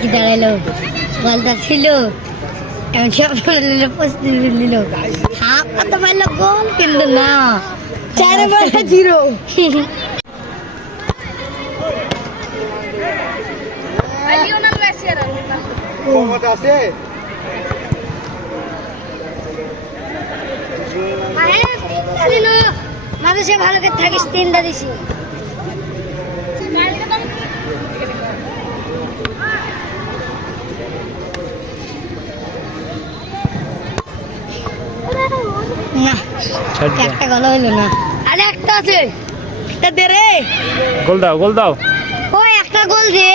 কি দাঁড়াইলো বলটা ছিল এমন সব প্রস্তুতি নিল হাফ কত পারলো গোল কিন্তু না 4-0 মানুষে ভালো করে থাকিস 3টা দিছি না একটা গোল হইলো না আরে একটা আছে এটা দে রে গোল দাও ওই একটা গোল দে